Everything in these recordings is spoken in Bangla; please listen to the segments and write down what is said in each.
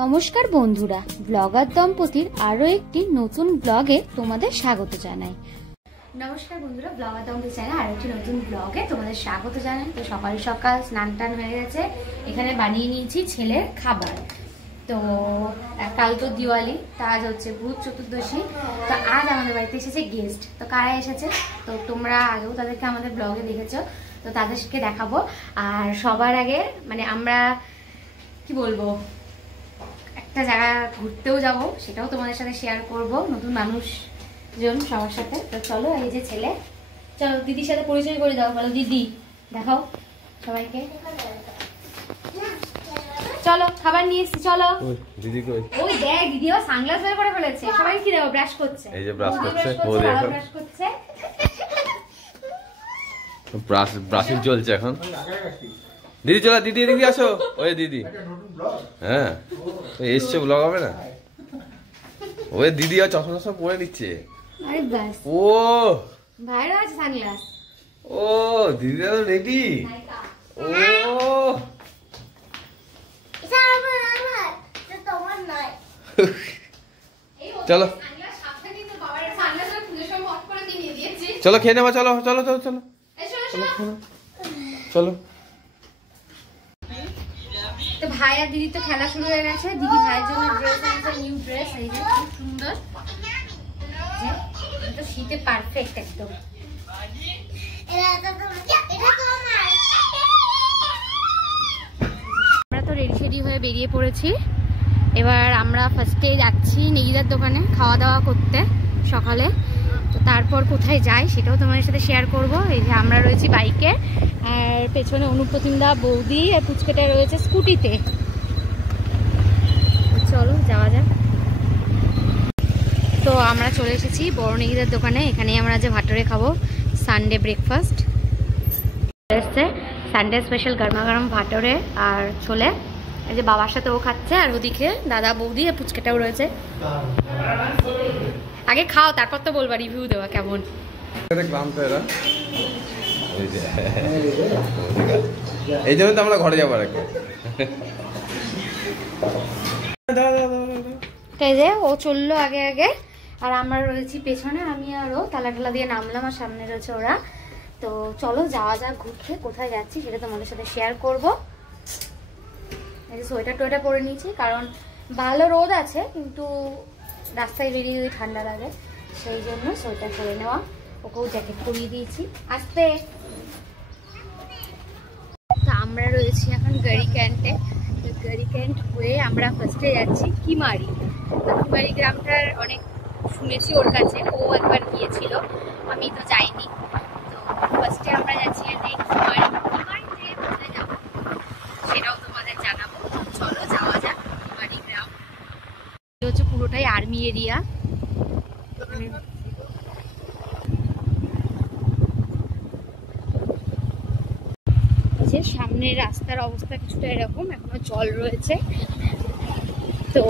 নমস্কার বন্ধুরা, ব্লগার দম্পতির আরো একটি নতুন ব্লগে তোমাদের স্বাগত জানাই। নমস্কার বন্ধুরা, ব্লগার দম্পতি চ্যানেলে আরো একটি নতুন ব্লগে তোমাদের স্বাগত জানাই। তো সকাল সকাল স্নান টান হয়ে গেছে, এখানে বানিয়ে নিয়েছি ছেলের খাবার। তো কাল তো দিওয়ালি, তা আজ হচ্ছে ভূত চতুর্দশী। তো আজ আমাদের বাড়িতে এসেছে গেস্ট। তো কারা এসেছে তো তোমরা আগেও তাদেরকে আমাদের ব্লগে দেখেছো, তো তাদেরকে দেখাবো। আর সবার আগে মানে আমরা কি বলবো, একটা জায়গা ঘুরতেও যাব, সেটাও তোমাদের সাথে শেয়ার করব, নতুন মানুষজন সবার সাথে। তো চলো, এই যে ছেলে, চলো দিদির সাথে পরিচয় করে দাও। বলো দিদি, দেখাও সবাইকে। চলো খাবার নিয়ে এসেছি, চলো। দিদি কই? ওই দেখ, দিদি আবার সানগ্লাস বের করে ফেলেছে। সবাই কি দেবো, ব্রাশ করছে। এই যে ব্রাশ করছে, ও দেখো ব্রাশ করছে, ব্রাশিং চলছে এখন। দিদি চলো, দিদি এদিকে আসো। ওই দিদি, হ্যাঁ এসছে, ব্লগ হবে না? ওই দিদি আর চশমা চশমা পরে নিচ্ছে। আরে বাস, ও ভাইরা আছে সানগ্লাস। ও দিদি তো রেডি। ও চলো চলো খেয়ে নেবা, চলো চলো চলো চলো চলো। তো ভাই আর দিদি তো খেলা শুরু হয়ে গেছে। দিদি ভাইয়ের জন্য ড্রেস আনছে, নিউ ড্রেস, এই যে খুব সুন্দর, তো শীতে পারফেক্ট একদম। আমরা তো রেডি শেডি হয়ে বেরিয়ে পড়েছি। এবার আমরা ফার্স্টে যাচ্ছি নেগিদার দোকানে খাওয়া দাওয়া করতে সকালে। তো তারপর কোথায় যাই সেটাও তোমাদের সাথে শেয়ার করব। এই যে আমরা রয়েছি বাইকে, আর পেছনে অনুপ্রতিমদা, বৌদি আর পুচকেটা রয়েছে স্কুটিতে। চলো যাওয়া যাক। তো আমরা চলে এসেছি বড় নেগিদার দোকানে। এখানে আমরা যে ভাটরে খাবো সানডে ব্রেকফাস্ট এসছে, সানডে স্পেশাল গরমা গরম ভাটরে আর ছোলে। এই যে বাবার সাথে ও খাচ্ছে, আর ওদিকে দাদা বৌদি আর পুচকেটাও রয়েছে। আগে খাও, তারপর তো বলবা, রিভিউ দেওয়া কেমন। এই জন্য তো আমরা ঘরে যাবো আর এই যে ও চললো আগে আগে, আর আমরা রয়েছি পেছনে। আমি আর ও তালা টালা দিয়ে নামলাম, আর সামনে রয়েছে ওরা। তো চলো যাওয়া যাক ঘুরতে। কোথায় যাচ্ছি সেটা তোমাদের সাথে শেয়ার করবো। এই যে সোয়েটার টোয়েটার পরে নিয়েছি, কারণ ভালো রোদ আছে, কিন্তু রাস্তায় বেরিয়ে যদি ঠান্ডা লাগে সেই জন্য সোয়েটার পরে নেওয়া। ওকেও জ্যাকেট পরিয়ে দিয়েছি। আসতে তো আমরা রয়েছি এখন গাড়ি ক্যান্টে। গাড়ি ক্যান্ট হয়ে আমরা ফার্স্টে যাচ্ছি কিমারি। কিমারি গ্রামটার অনেক শুনেছি ওর কাছে, ও একবার গিয়েছিল, আমি তো যাইনি। তো ফার্স্টে আমরা যাচ্ছি কিমারি। কোথায় যাবো সেটাও তোমাদের জানাবো। চলো যাওয়া যাক কিমারি গ্রাম। এটা হচ্ছে পুরোটাই আর্মি এরিয়া। যে সামনের রাস্তার অবস্থা কিছুটা এরকম, এখনো জল রয়েছে। তো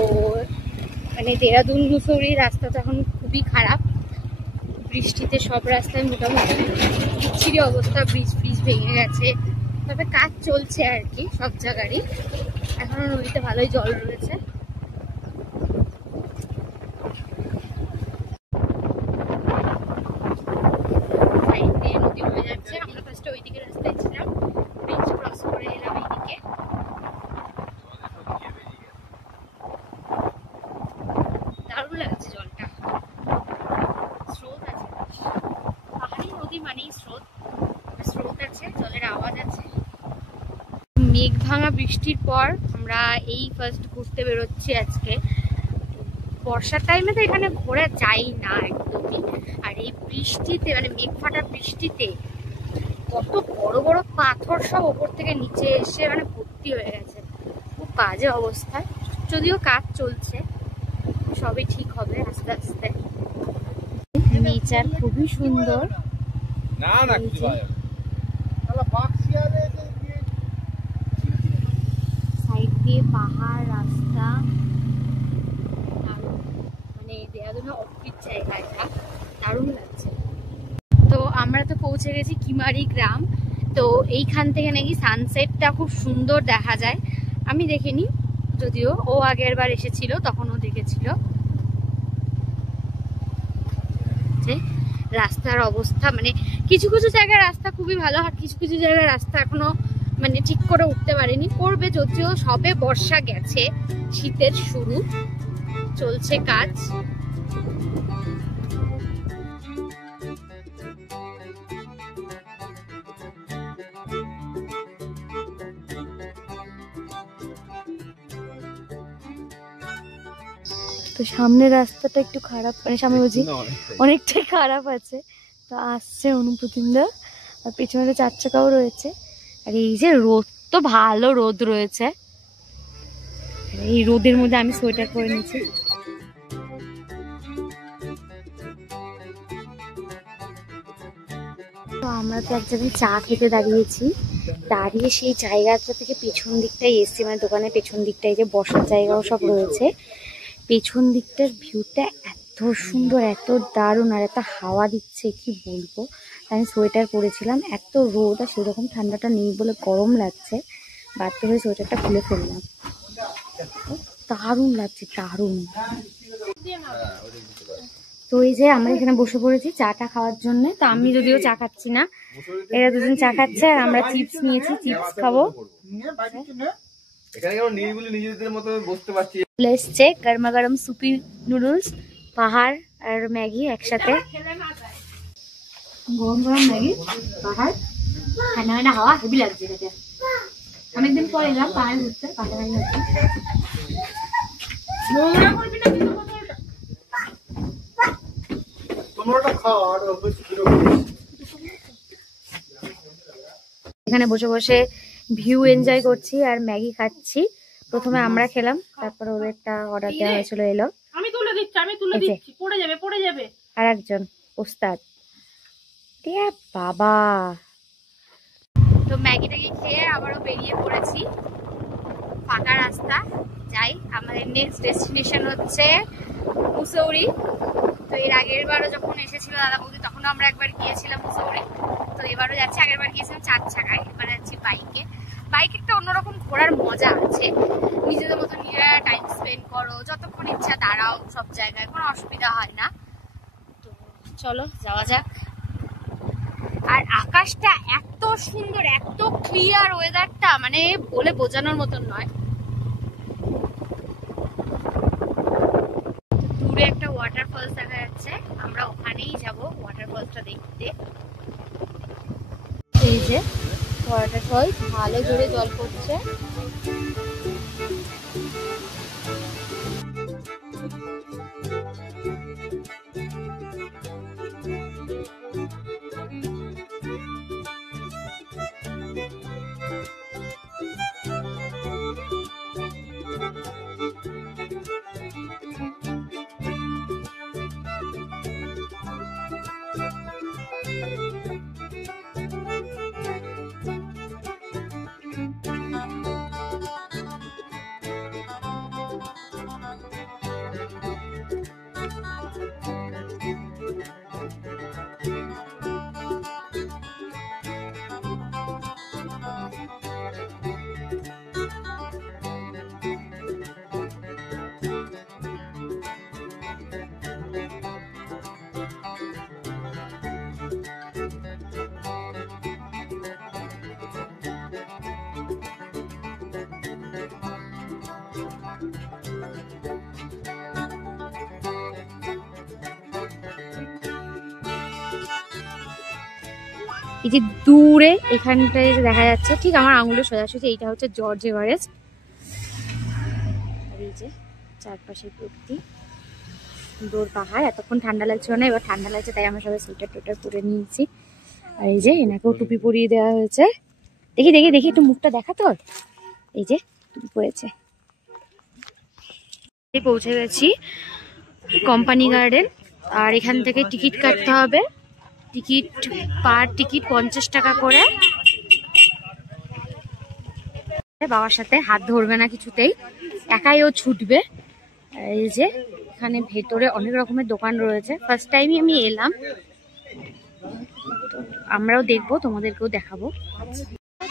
মানে দেরাদুন মুসৌরি রাস্তা তো এখন খুবই খারাপ, বৃষ্টিতে সব রাস্তায় মোটামুটি বিচ্ছিরি অবস্থা, ব্রিজ ভেঙে গেছে। তবে কাজ চলছে আর কি সব জায়গারই, এখনো নদীতে ভালোই জল রয়েছে। নদী হয়ে যাচ্ছে। আমরা ফার্স্টে ওইদিকে রাস্তায় ছিলাম, ব্রিজ ক্রস করে এলাম এইদিকে। দারুণ লাগছে জলটা, স্রোত আছে। পাহাড়ি নদী মানেই স্রোত আছে, জলের আওয়াজ আছে। মেঘ ভাঙা বৃষ্টির পর আমরা এই ফার্স্ট ঘুরতে বেরোচ্ছি আজকে। বর্ষার টাইমে তো এখানে ঘোরা যায় না একদমই, আর এই বৃষ্টিতে মানে মেঘ ফাটা বৃষ্টিতে কত বড় বড় পাথর সব ওপর থেকে নিচে এসে মানে ভর্তি হয়ে গেছে, খুব বাজে অবস্থায়। যদিও কাজ চলছে, সবই ঠিক হবে আস্তে আস্তে। নেচার খুবই সুন্দর, সাইড দিয়ে পাহাড়, রাস্তা, মানে দেরাদুনের অদ্ভুত জায়গা, এটা দারুণ লাগছে। তো আমরা তো পৌঁছে গেছি কিমারি গ্রাম। তো এইখান থেকে নাকি সানসেটটা খুব সুন্দর দেখা যায়। আমি দেখিনি, যদিও ও আগের বার এসেছিল, তখন ও দেখেছিল। রাস্তার অবস্থা মানে কিছু কিছু জায়গায় রাস্তা খুবই ভালো, আর কিছু কিছু জায়গায় রাস্তা এখনো মানে ঠিক করে উঠতে পারেনি, করবে যদিও। সবে বর্ষা গেছে, শীতের শুরু, চলছে কাজ। তো সামনের রাস্তাটা একটু খারাপ, মানে সামনে বুঝি অনেকটাই খারাপ আছে। তো আসছে অনুপ্রতিমদা, আর পেছনে 4 চাকাও রয়েছে। আর এই যে রোদ, তো ভালো রোদ রয়েছে, এই রোদের মধ্যে আমি সোয়েটার পরে নিয়েছি। তো আমরা তো এক জায়গায় চা খেতে দাঁড়িয়েছি, দাঁড়িয়ে সেই জায়গাটা থেকে পেছন দিকটাই এসছি, মানে দোকানের পেছন দিকটায় যে বসার জায়গাও সব রয়েছে। পেছন দিকটার ভিউটা এত সুন্দর, এত দারুণ, আর এত হাওয়া দিচ্ছে কি বলবো। আমি সোয়েটার পরেছিলাম, এত রোদ আর সেরকম ঠান্ডাটা নেই বলে গরম লাগছে, বাধ্য হয়ে সোয়েটারটা খুলে ফেললাম। দারুণ লাগছে, দারুণ। তো এই যে আমরা এখানে বসে পড়েছি চাটা খাওয়ার জন্য। তো আমি যদিও চা খাচ্ছি না, এরা দুজন চা খাচ্ছে, আর আমরা চিপস নিয়েছি, চিপস খাবো। এসছে গরমা গরম সুপি নুডলস, পাহাড় আর ম্যাগি একসাথে। গরম গরম ম্যাগি, পাহাড়, ঠান্ডা ঠান্ডা হাওয়া, হেভি লাগছে এটা। অনেকদিন পর এলাম পাহাড় ঘুরতে, পাহাড় এখানে বসে বসে ভিউ এনজয় করছি আর ম্যাগি খাচ্ছি। প্রথমে আমরা খেলাম, তারপর ওদেরটা অর্ডার দেওয়া হয়েছিল, এলো। আমি তুলে দিচ্ছি, পড়ে যাবে। আর একজন ওস্তাদ, বাবা। তো ম্যাগিটাকে খেয়ে আবারও বেরিয়ে পড়েছি, ফাঁকা রাস্তা। যাই, আমাদের নেক্সট ডেস্টিনেশন হচ্ছে মুসৌরি। তো এর আগের বারও যখন এসেছিল দাদা বৌদি, তখনও আমরা একবার গিয়েছিলাম মুসৌরি। তো এবারও যাচ্ছি, আগের বার গিয়েছিলাম 4 চাকায়, এবার যাচ্ছি বাইকে। বাইকে একটা অন্যরকম ঘোরার মজা আছে, নিজেদের মতো নিজেরা টাইম স্পেন্ড করো, যতক্ষণ ইচ্ছা দাঁড়াও, সব জায়গায় কোনো অসুবিধা হয় না। তো চলো যাওয়া যাক। আর আকাশটা এত সুন্দর, এত ক্লিয়ার, ওয়েদারটা মানে বলে বোঝানোর মতন নয়। দূরে একটা ওয়াটারফলস দেখা যাচ্ছে, আমরা ওখানেই যাব ওয়াটারফলসটা দেখতে। এই যে ওয়াটারফলস, ভালো জোরে জল পড়ছে। এই যে দূরে এখানটায় দেখা যাচ্ছে, ঠিক আমার আঙুলের সোজাসুজি, এইটা হচ্ছে জর্জ এভারেস্ট। আর এই যে চারপাশে ভর্তি সুন্দর পাহাড়। এতক্ষণ ঠান্ডা লাগছিল না, এবার ঠান্ডা লাগছে, তাই আমরা সবাই সোয়েটার টোয়েটার পরে নিয়েছি। আর এই যে এনাকেও টুপি পরিয়ে দেওয়া হয়েছে। দেখি দেখি দেখি, একটু মুখটা দেখা তো। এই যে টুপি পরেছে। পৌঁছে গেছি কোম্পানি গার্ডেন, আর এখান থেকে টিকিট কাটতে হবে। টিকিট পার টিকিট 50 টাকা করে। বাবার সাথে হাত ধরবে না কিছুতেই, একাই ও ছুটবে। এই যে এখানে ভেতরে অনেক রকমের দোকান রয়েছে, ফার্স্ট টাইমই আমি এলাম, আমরাও দেখবো, তোমাদেরকেও দেখাবো।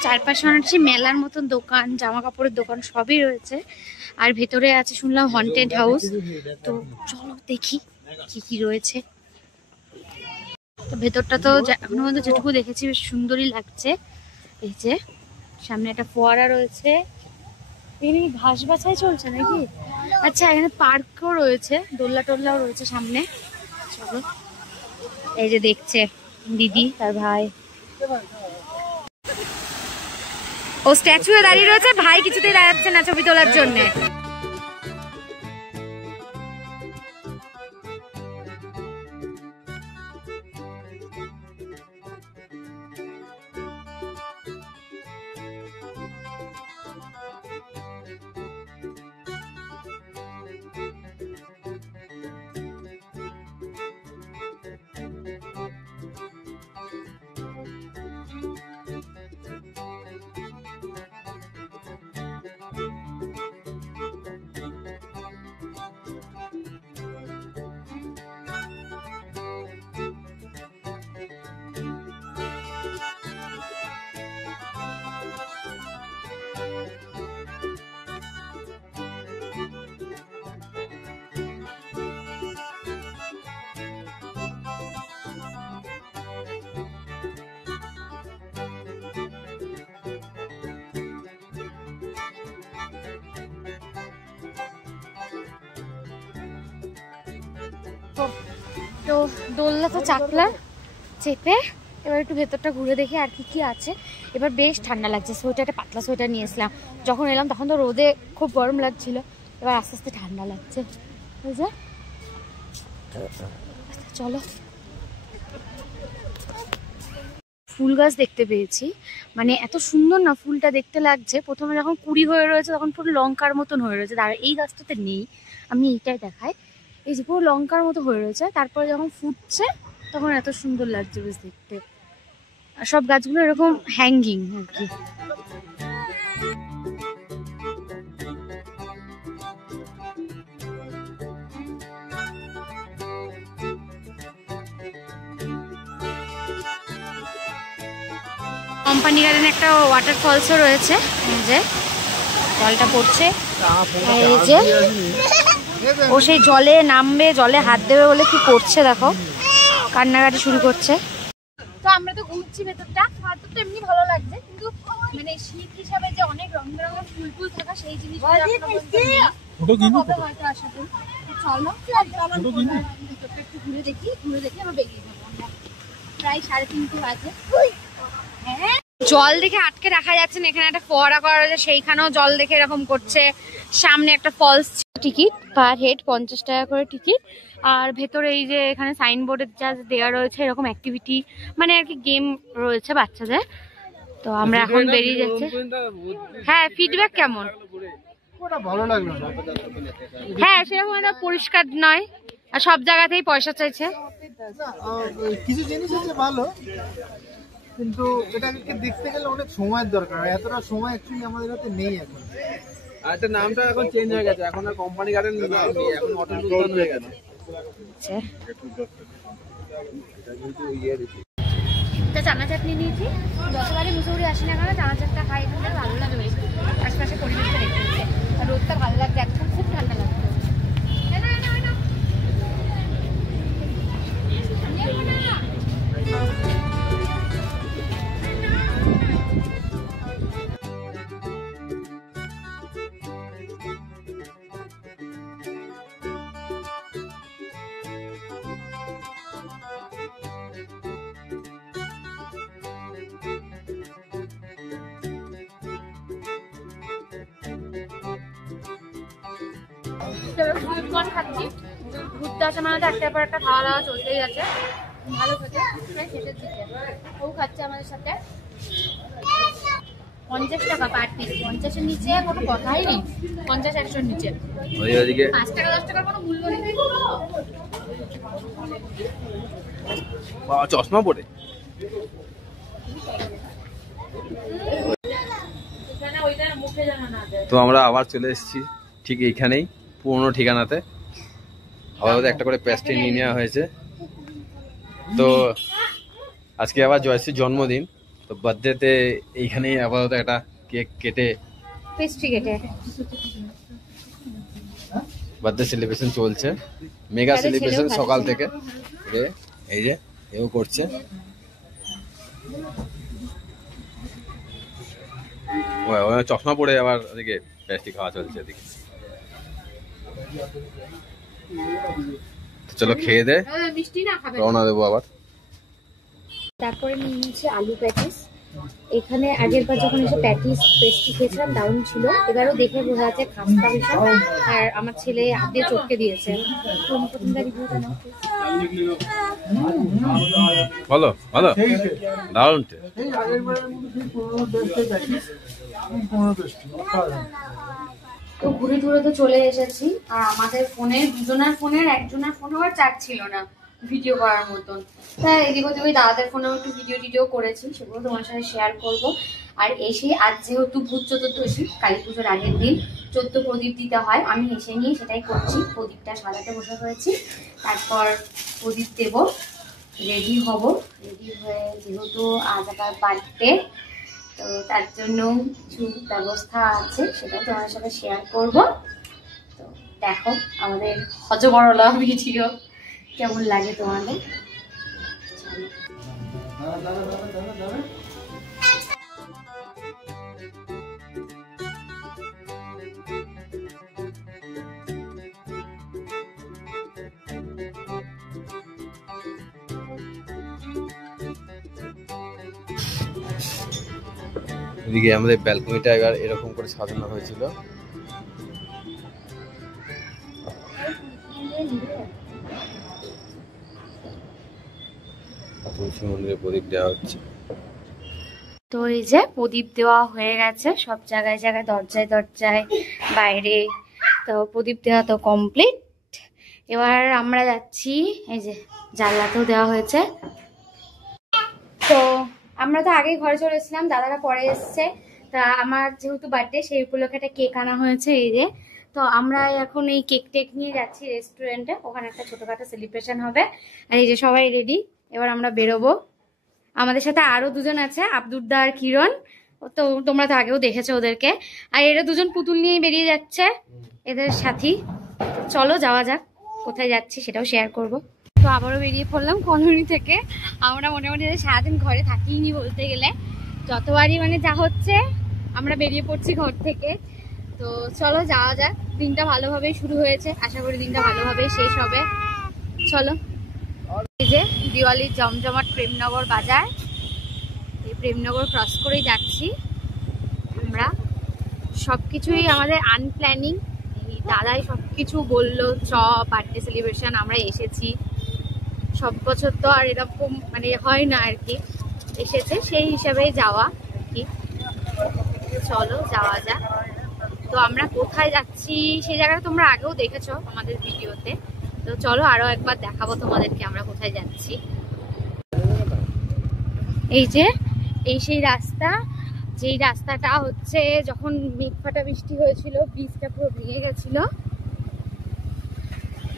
চারপাশে অনেক মেলার মতন দোকান, জামা কাপড়ের দোকান সবই রয়েছে। আর ভেতরে আছে শুনলাম হন্টেড হাউস। তো চলো দেখি কি কি রয়েছে। তো ভেতরটা তো এখনো পর্যন্ত যেটুকু দেখেছি বেশ সুন্দরই লাগছে। এই যে সামনে একটা ফোয়ারা রয়েছে, এখানে ঘাস বাছাই চলছে নাকি? আচ্ছা, এখানে পার্কও রয়েছে, দোলনা টোল্লাও রয়েছে সামনে। চলো, এই যে দেখছে দিদি তার ভাই, ও স্ট্যাচু এ দাঁড়িয়ে রয়েছে, ভাই কিছুতেই দাঁড়াচ্ছে না ছবি তোলার জন্য। তো দোলনা তো চাকলা চেপে এবার একটু ভেতরটা ঘুরে দেখি আর কি কি আছে। এবার বেশ ঠান্ডা লাগছে, সোয়েটারটা পাতলা সোয়েটার নিয়ে এসলাম। যখন এলাম তখন তো রোদে খুব গরম লাগছিল, এবার আস্তে আস্তে ঠান্ডা লাগছে। বুঝলে, চলো। ফুল গাছ দেখতে পেয়েছি, মানে এত সুন্দর না ফুলটা দেখতে লাগছে। প্রথমে যখন কুড়ি হয়ে রয়েছে তখন পুরো লঙ্কার মতন হয়ে রয়েছে, আর এই গাছটাতে নেই, আমি এইটাই দেখাই। এই যে পুরো লঙ্কার মতো হয়ে রয়েছে, তারপরে যখন ফুটছে তখন এত সুন্দর লাগছে বেশ দেখতে। আর সব গাছগুলো এরকম হ্যাঙ্গিং আর কি। কোম্পানি গার্ডেনে একটা ওয়াটারফলসও রয়েছে, এই যে জলটা পড়ছে, এই যে ও সেই জলে নামবে, জলে হাত দেবে বলে কি করছে দেখো, কান্নাকাটি শুরু করছে। তো আমরা তো ঘুরছি ভেতরটা, তো এমনি ভালো লাগছে, কিন্তু মানে শীত হিসাবে যে অনেক রং বেরঙের ফুল ফুল থাকা সেই জিনিসটা হয়তো আসাতে। চলো ভেতরটা একটু ঘুরে দেখি, আমরা বেরিয়ে যাবো। আমরা প্রায় 3:30 বাজে। হ্যাঁ, জল দেখে আটকে রাখা যাচ্ছে না, এখানে একটা ফোয়ারা করা রয়েছে, সেইখানেও জল দেখে এরকম করছে। সামনে একটা ফলস, টিকিট পার হেড 50 টাকা করে টিকিট। আর ভেতরে এই যে এখানে সাইনবোর্ডে যা দেওয়া রয়েছে এরকম অ্যাক্টিভিটি, মানে আর কি গেম রয়েছে বাচ্চাদের। তো আমরা এখন বেরিয়ে যাচ্ছি। হ্যাঁ, ফিডব্যাক কেমন? ভালো লাগলো। হ্যাঁ, সেরকম একটা পরিষ্কার নয়, আর সব জায়গাতেই পয়সা চাইছে। কিছু জিনিস আছে ভালো, কিন্তু এটাকে দেখতে গেলে অনেক সময়ের দরকার, এতটা সময় অ্যাকচুয়ালি আমাদের হাতে নেই এখন। আর এটা নামটা এখন চেঞ্জ হয়ে গেছে, এখন আর কোম্পানি গার্ডেন নেই, এখন অটল উদ্যান হয়ে গেছে। চানা চাটনি নিয়েছি, যতবারই মুসৌরি আসি না কেন চানা চাটটা খাই, এখানে ভালো লাগে। আশপাশে পরিবেশটা দেখতে, আর রোদটা ভালো লাগছে, এখন খুব ঠান্ডা লাগছে। খাচ্ছি, ঘুরতে আসা মানে একটার পর একটা খাওয়া দাওয়া চলতেই আছে, ভালো খেতে। শেষের দিকে ও খাচ্ছে আমাদের সাথে। 50 টাকা পার পিস, 50-এর নিচে কোনো কথাই নেই, 50-100-এর নিচে। 5 টাকা 10 টাকার কোনো মূল্য নেই। চশমা পরে তো আমরা আবার চলে এসেছি ঠিক এইখানেই, পুরোনো ঠিকানাতে। আবার একটা করে পেস্ট্রি নিয়ে নেওয়া হয়েছে। তো আজকে আবার জয়শ্রীর জন্মদিন, তো তো বার্থডেতে এইখানেই আপাতত একটা কেক কেটে পেস্ট্রি কেটে বার্থডে সেলিব্রেশন চলছে, মেগা তাদের সেলিব্রেশন ছেলেও সকাল খাচ্ছে। থেকে। এই যে এও করছে, ও চশমা পরে আবার ওদিকে পেস্ট্রি খাওয়া চলছে এদিকে। তো চলো খেয়ে দে, মিষ্টি না খাবে? রওনা দেবো আবার। তারপরে নিয়ে নিয়েছি আলু প্যাটিস। এখানে আগের বার যখন এসে প্যাটিস পেস্ট্রি খেয়েছিলাম দারুণ ছিল, এবারও দেখে বোঝা যাচ্ছে খাস্তা ভীষণ। আর আমার ছেলে হাত দিয়ে চটকে দিয়েছে। তুমি প্রথমবার রিভিউটা নাও। ভালো ভালো, দারুণ taste। এই আগের বারের মধ্যে সেই 15 টেস্টে প্যাটিস 15 টেস্ট তো ঘুরে ঘুরে তো চলে এসেছি, আর আমাদের ফোনে দুজনের ফোনের একজনের ফোনে আর চার্জ ছিল না ভিডিও করার মতন। তাই এদিক ওদিক ওই দাদাদের ফোনেও একটু ভিডিও করেছি, সেগুলো তোমার সাথে শেয়ার করব। আর এসে আজ যেহেতু ভূত চতুর্দশী, কালী পুজোর আগের দিন 14 প্রদীপ দিতে হয়, আমি এসে নিয়ে সেটাই করছি। প্রদীপটা সাজাতে বসে হয়েছি, তারপর প্রদীপ দেব, রেডি হব। রেডি হয়ে যেহেতু আজ আমার বার্থডে, তো তার জন্য কিছু ব্যবস্থা আছে, সেটাও তোমার সাথে শেয়ার করব। তো দেখো আমাদের হজবরলা ভিডিও কেমন লাগে তোমাদের। এদিকে আমাদের ব্যালকনিটা এবার এরকম করে সাজানো হয়েছিল। তুলসী মন্দিরে প্রদীপ দেওয়া হচ্ছে। তো এই যে প্রদীপ দেওয়া হয়ে গেছে সব জায়গায় জায়গায়, দরজায় দরজায়, বাইরে। তো প্রদীপ দেওয়া তো কমপ্লিট। এবার আমরা যাচ্ছি, এই যে জানলাতেও দেওয়া হয়েছে। তো আমরা তো আগেই ঘরে চলে এসেছিলাম, দাদারা পরে এসছে। তা আমার যেহেতু বার্থডে, সেই উপলক্ষে একটা কেক আনা হয়েছে এই যে। তো আমরা এখন এই কেক টেক নিয়ে যাচ্ছি রেস্টুরেন্টে, ওখানে একটা ছোটখাটো সেলিব্রেশন হবে। আর এই যে সবাই রেডি, এবার আমরা বেরোবো। আমাদের সাথে আরো দুজন আছে, আব্দুরদা আর কিরণ। তো তোমরা তো আগেও দেখেছো ওদেরকে। আর এরা দুজন পুতুল নিয়ে বেরিয়ে যাচ্ছে, এদের সাথী। চলো যাওয়া যাক, কোথায় যাচ্ছি সেটাও শেয়ার করব। তো আবারও বেরিয়ে পড়লাম কলোনি থেকে। আমরা মোটামুটি সারাদিন ঘরে থাকিনি বলতে গেলে, যতবারই মানে যা হচ্ছে আমরা বেরিয়ে পড়ছি ঘর থেকে। তো চলো যাওয়া যাক। দিনটা ভালোভাবেই শুরু হয়েছে, আশা করি দিনটা ভালোভাবেই শেষ হবে। চলো। এই যে দিওয়ালির জমজমাট প্রেমনগর বাজার, এই প্রেমনগর ক্রস করেই যাচ্ছি আমরা। সবকিছুই আমাদের আনপ্ল্যানিং, এই দাদাই সবকিছু বললো চ বার্থডে সেলিব্রেশন, আমরা এসেছি। সব বছর তো আর এরকম মানে হয় না আর কি, এসেছে সেই হিসাবে যাওয়া আর কি। চলো যাওয়া যাক। তো আমরা কোথায় যাচ্ছি সেই জায়গাটা তোমরা আগেও দেখেছো আমাদের ভিডিওতে। তো চলো আরো একবার দেখাবো তোমাদেরকে আমরা কোথায় যাচ্ছি। এই যে এই সেই রাস্তা, যেই রাস্তাটা হচ্ছে যখন মেঘ ফাটা বৃষ্টি হয়েছিল, ব্রিজটা পুরো ভেঙে গেছিল।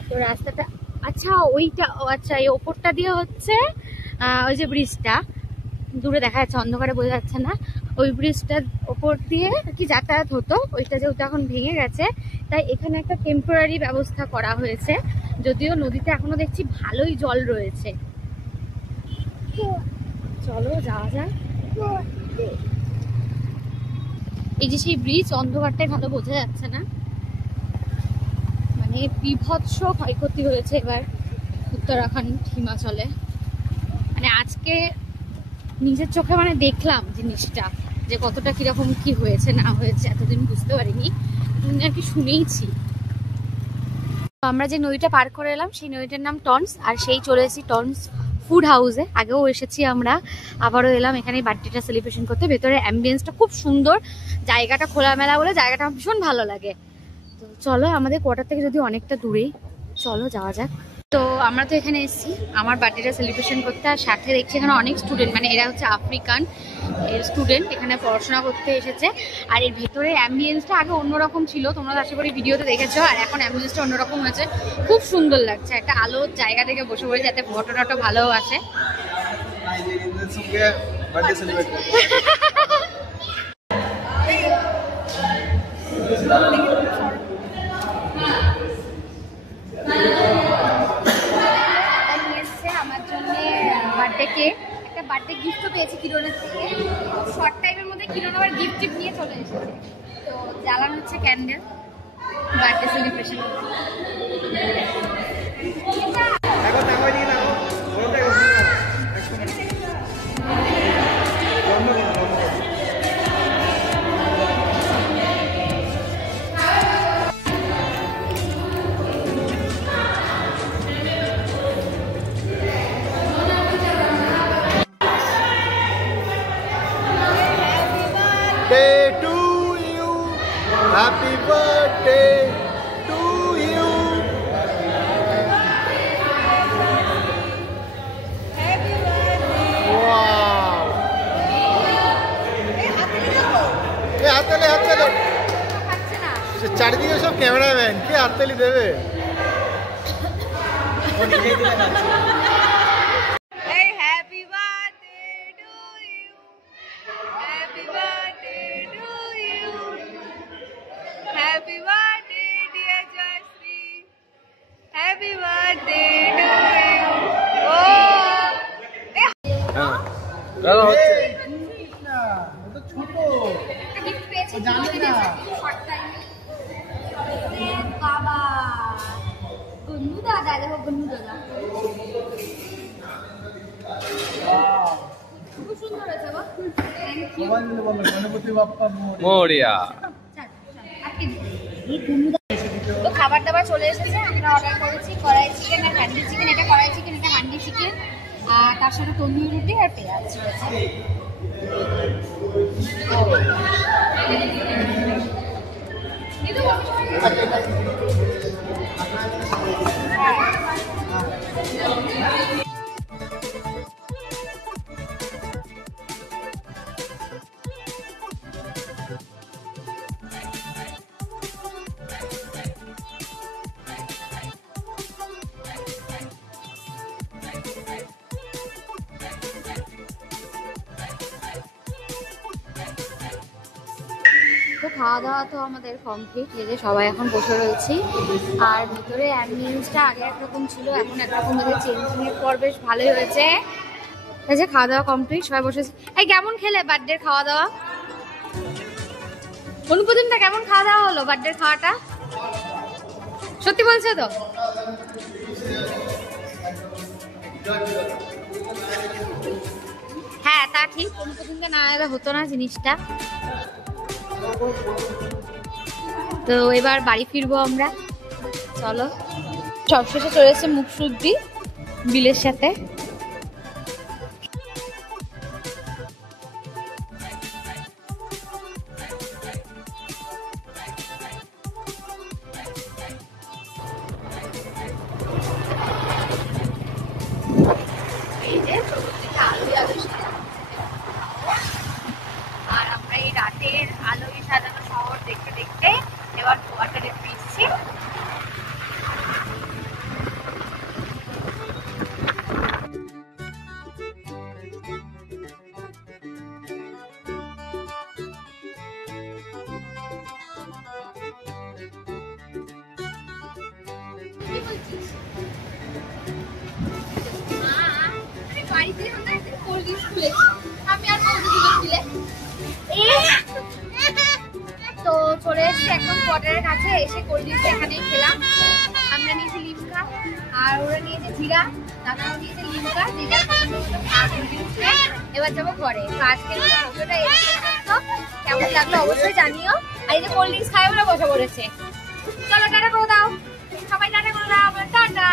তো রাস্তাটা, আচ্ছা ওইটা, আচ্ছা এই ওপরটা দিয়ে হচ্ছে ওই যে ব্রিজটা দূরে দেখা যাচ্ছে, অন্ধকারে বোঝা যাচ্ছে না। ওই ব্রিজটার ওপর দিয়ে কি যাতায়াত হতো, ওইটা যেহেতু এখন ভেঙে গেছে, তাই এখানে একটা টেম্পোরারি ব্যবস্থা করা হয়েছে। যদিও নদীতে এখনো দেখছি ভালোই জল রয়েছে। চলো যাওয়া যাক। এই যে সেই ব্রিজ, অন্ধকারটাই ভালো বোঝা যাচ্ছে না, মানে বিভৎস ক্ষয়ক্ষতি হয়েছে এবার উত্তরাখণ্ড হিমাচলে। মানে আজকে নিজের চোখে মানে দেখলাম জিনিসটা, যে কতটা কিরকম কি হয়েছে না হয়েছে, এতদিন বুঝতে পারিনি, আর কি শুনেইছি। আমরা যে নদীটা পার করে এলাম সেই নদীটার নাম টন্স, আর সেই চলে এসেছি টন্স ফুড হাউসে। আগেও এসেছি আমরা, আবারও এলাম এখানে বার্থডেটা সেলিব্রেশন করতে। ভেতরে অ্যাম্বিয়েন্সটা খুব সুন্দর, জায়গাটা খোলামেলা বলে জায়গাটা আমার ভীষণ ভালো লাগে। তো চলো, আমাদের কোয়ার্টার থেকে যদি অনেকটা দূরেই, চলো যাওয়া যাক। তো আমরা তো এখানে এসেছি আমার বার্থডেটা সেলিব্রেশন করতে, আর সাথে দেখছি এখানে অনেক স্টুডেন্ট, মানে এরা হচ্ছে আফ্রিকান স্টুডেন্ট, এখানে পড়াশোনা করতে এসেছে। আর এর ভেতরে অ্যাম্বিয়েন্সটা আগে অন্যরকম ছিল, তোমরা আশা করি ভিডিওতে দেখেছো, আর এখন অ্যাম্বিয়েন্সটা অন্যরকম হয়েছে, খুব সুন্দর লাগছে। একটা আলোর জায়গা থেকে বসে বসে যাতে ফটো টটো ভালো আসে। নাইজেরিয়ানদের সঙ্গে বার্থডে সেলিব্রেট আমার জন্য বার্থডে কেক, একটা বার্থডে গিফটও পেয়েছি কিরণের থেকে। শর্ট টাইমের মধ্যে কিরণ আবার গিফট নিয়ে চলে এসেছে। তো জ্বালানো হচ্ছে candle birthday celebration. Happy birthday to you. Happy birthday. Wow. হাততালি হাততালি। চারিদিকে সব ক্যামেরাম্যান, কে হাততালি দেবে? Happy birthday, dear Jasri. Happy birthday to you. Oh. দাদা হচ্ছে না, এটা ছোট। একটা gift পেয়েছি জানি না। short time এ। বাবা। গুন্নু দাদা, দেখো গুন্নু দাদা। খুব সুন্দর হয়েছে গো। Thank you. সবাই মিলে বলো গণপতি বাপ্পা মোরয়া। মোরিয়া। তো খাবার দাবার চলে এসেছে, আমরা অর্ডার করেছি কড়াই চিকেন আর হান্ডি চিকেন। এটা কড়াই চিকেন, এটা হান্ডি চিকেন, আর তার সাথে তন্দুরি রুটি আর পেঁয়াজ রয়েছে। তো খাওয়া দাওয়া তো আমাদের কমপ্লিট, এই যে সবাই এখন বসে রয়েছি। আর ভিতরে অ্যাম্বিয়েন্সটা আগে একরকম ছিল, এখন একরকম হয়েছে, চেঞ্জিংয়ের পর বেশ ভালোই হয়েছে। এই যে খাওয়া দাওয়া কমপ্লিট, সবাই বসেছে। এই কেমন খেলে বার্থডের খাওয়া দাওয়া? অনুপদিনটা কেমন খাওয়া দাওয়া হলো বার্থডের খাওয়াটা? সত্যি বলছো তো? হ্যাঁ তা ঠিক, অনুপদিনটা না এলে হতো না জিনিসটা। তো এবার বাড়ি ফিরবো আমরা, চলো। সবশেষে চলে এসেছে মুখশুদ্ধি বিলের সাথে। আর আমরা এই রাতের আলোয় সাজানো শহর দেখতে দেখতে এবার কোয়ার্টারে ফিরছি। বাড়িতে কোল্ড ড্রিঙ্কস খুলেছি আমি আর তো চলে এসেছি একদম কোয়ার্টারের কাছে। এসে কোল্ড ড্রিঙ্কস এখানেই খেলাম। আমরা নিয়েছি লিমকা আর ওরা নিয়েছে জিরা, দাদাও নিয়েছে লিমকা। এবার যাবো ঘরে। তো আজকের ভিডিওটা এই পর্যন্ত, কেমন লাগলো অবশ্যই জানিও। আর এই যে কোল্ড ড্রিঙ্কস খাই বলে বসে পড়েছে। চলো টাটা করে দাও, সবাই টাটা করে দাও। টাটা।